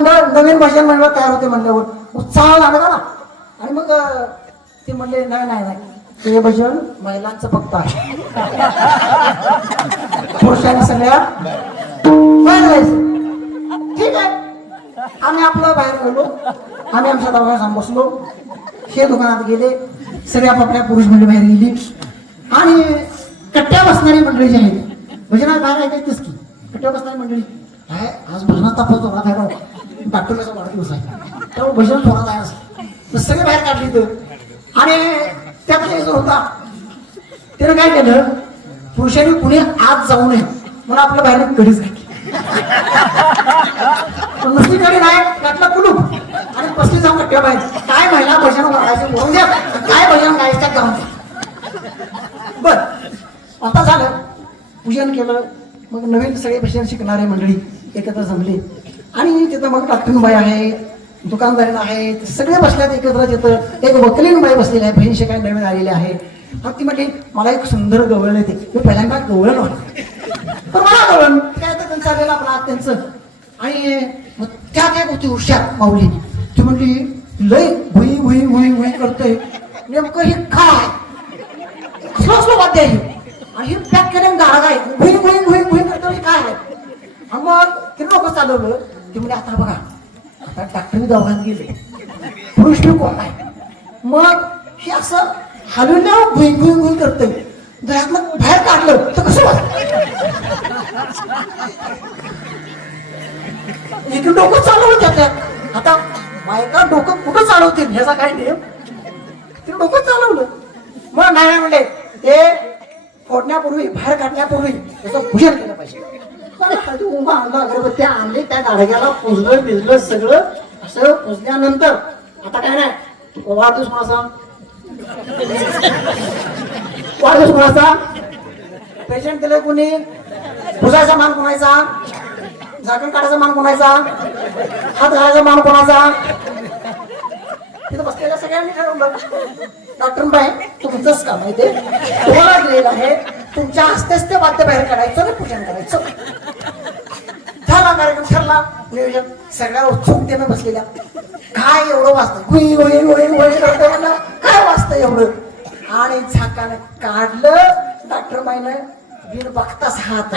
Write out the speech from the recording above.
नवीन भजन मंडळ तयार होते म्हणल्यावर. उत्साह लागला ना. आणि मग ते म्हणले नाही नाही नाही. ते भजन महिलांचं फक्त आहे. पुरुषांनी सगळ्या जायचं. ठीक आहे. आम्ही आपलं बाहेर गेलो. आम्ही आमच्या दवाखान्यात बसलो. हे दुकानात गेले. सगळे आपापल्या पुरुष मंडळी बाहेर गेली. आणि कट्ट्या बसणारी मंडळी जी आहेत म्हणजे भजनात बाहेर ऐकायचीच की कट्ट्या बसणारी मंडळी काय? आज भजनात तापवतो जोरात आहे पाठवण्याचा वाढदिवस आहे त्यामुळे भजन थोडा आहे असं सगळे बाहेर काढली तर आणि त्यात जो होता त्यानं काय केलं? पुरुषांनी कुणी आत जाऊ नये म्हणून आपल्या बाहेर कधीच घातली. नुसती नाही त्यातला कुलूप. आणि पस्तीस जाऊन कट्ट्या बाहेर. काय महिला भजन वाढायचं बोलून द्या. काय भजन गायचं जाऊन द्या. बर. आता झालं. पूजन केलं. मग नवीन सगळे भजन शिकणारे मंडळी एकत्र जमले. आणि तिथं मग डॉक्टरबाई आहे दुकानदारीण आहे सगळे बसल्यात एकत्र तिथं एक वकलीन बाई बसलेली आहे बहीण काय नवीन आलेली आहे. मग ती म्हटली मला एक सुंदर गवळण येते. मी पहिल्यांदा गवळण वाटत पण मला गवळण काय तर त्यांचं आलेलं आपलं आत त्यांचं? आणि मग त्या काय होती हुशार माऊली. ती म्हटली लय भुई भुई भुई भुई करतोय. नेमकं हे काय? स्लो वाद्य आहे आणि हे पॅक केले गाळा काय भुई भुई भुई भुई करतो हे काय आहे? मग ते लोक चालवलं? ते म्हणजे आता बघा आता डॉक्टरी दवाखान्यात गेले. पुरुष कोण आहे? मग हे असं हलवल्यावर भुई भुई भुई करतोय घरातलं बाहेर काढलं तर कसं वाटत डोकं चालवलं त्याच्यात आता बायका डोकं कुठं चालवतील ह्याचा काय नियम? ते डोकं चालवलं. मग नाही म्हणले ते फोडण्यापूर्वी बाहेर काढण्यापूर्वी त्याचं पूजन केलं पाहिजे. अगरबत्त्या आणली त्या गाडग्याला पुजलं बिजलं सगळं असं पुजल्यानंतर आता काय नाही? वाढदिवस कोणाचा वाढदिवस कोणाचा पेशंट दिलं कोणी पुजायचा मान कोणाचा झाकण काढायचा मान कोणाचा हात घालायचा मान कोणाचा तिथं बसलेल्या सगळ्यांनी ठरवलं डॉक्टर बाई तुमचंच काम आहे ते तुम्हाला दिलेलं आहे तुमच्या हस्तेच ते वाद्य बाहेर काढायचं आणि पूजन करायचं नियोजन सगळ्या उत्सुकतेनं बसलेल्या. काय एवढं वाचतं गुई गुई गुई गुई करतं म्हणलं काय वाचतं एवढं? आणि झाकानं काढलं. डॉक्टर बाईनं बिन बघताच हात